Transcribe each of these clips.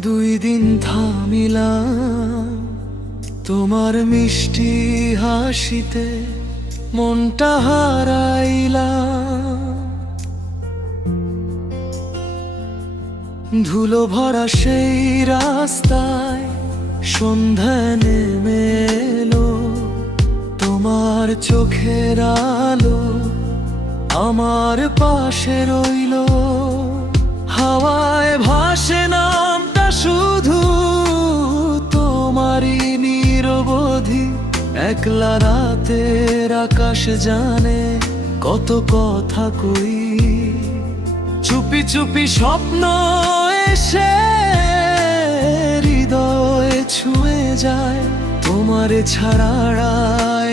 দুই দিন থামিলাম তোমার মিষ্টি হাসিতে, মনটা হারাইলাম। ধুলো ভরা সেই রাস্তায় সন্ধ্যা নেমে এলো, তোমার চোখের আলো আমার পাশে রইল। হাওয়ায় ভাসে নামটা শুধু তোমারই নিরবধি। একলা রাতের আকাশ জানে কত কথা কই। চুপি চুপি স্বপ্ন এসে হৃদয় ছুঁয়ে যায়, তোমারে ছাড়া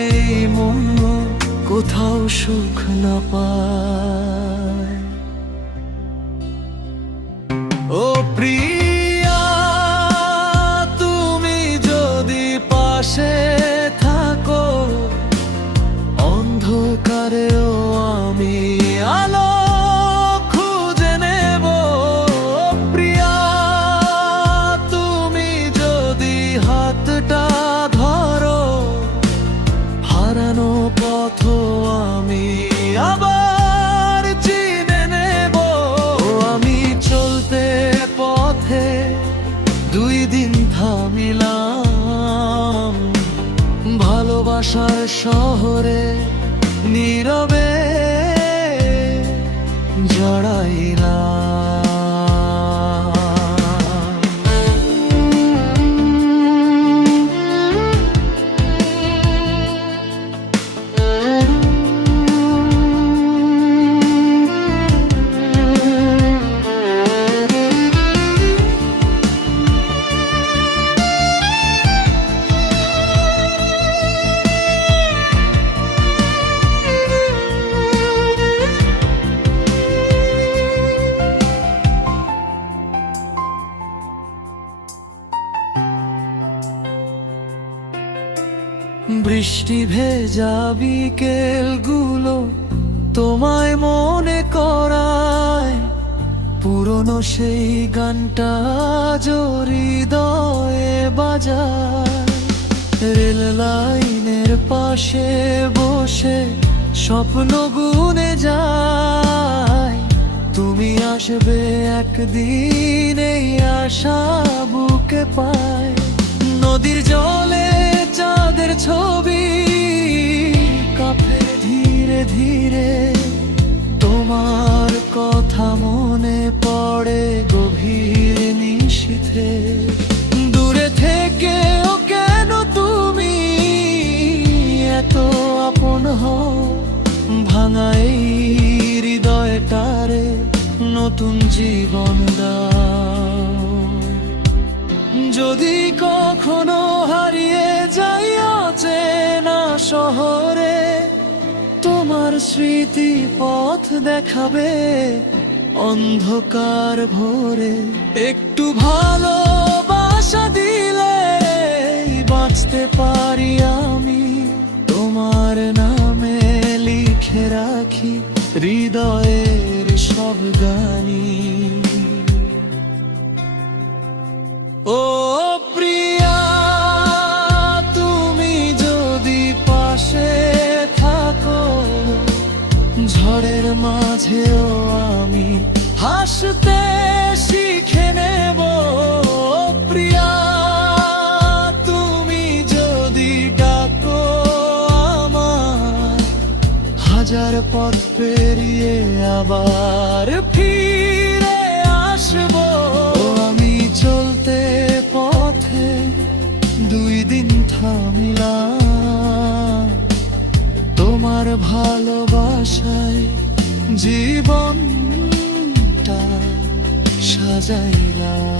এই মন কোথাও সুখ না পায়। ও প্রিয়া, তুমি যদি পাশে থাকো, অন্ধকারেও আমি আলো খুঁজে নেব। প্রিয়া, তুমি যদি হাতটা ধরো, হারানো পথ আমি আবার চিনে নেব। আমি চলতে পথে দুই দিন থামিলাম, ভালোবাসার শহরে নীরবে জড়াইলাম। বৃষ্টি ভেজা বিকেলগুলো তোমায় মনে করায়, পুরনো সেই গানটা হৃদয়ে বাজায়। রেল লাইনের পাশে বসে স্বপ্ন গুনে যায়, তুমি আসবে একদিন এই আশা বুকে পায়। নদীর জলে চাঁদের ছবি কাঁপে ধীরে ধীরে, তোমার কথা মনে পড়ে গভীর নিশীথে। দূরে থেকেও কেন তুমি এত আপন হও, ভাঙা এই হৃদয়টারে নতুন জীবন দাও। যদি কখনো হারিয়ে যাই অচেনা শহরে, তোমার স্মৃতি পথ দেখাবে অন্ধকার ভোরে। একটু ভালোবাসা দিলে বাঁচতে পারি আমি, তোমার নামে লিখে রাখি হৃদয়ের সব গানি। ও প্রিয়া, তুমি যদি পাশে থাকো, ঝড়ের মাঝেও আমি হাসতে শিখে নেব। প্রিয়া, তুমি যদি ডাকো আমার, হাজার পথ পেরিয়ে আবার ফিরে আসবো। আমি চলতে পথে দুই দিন থামিলাম, তোমার ভালোবাসায় জীবনটা সাজাইলাম।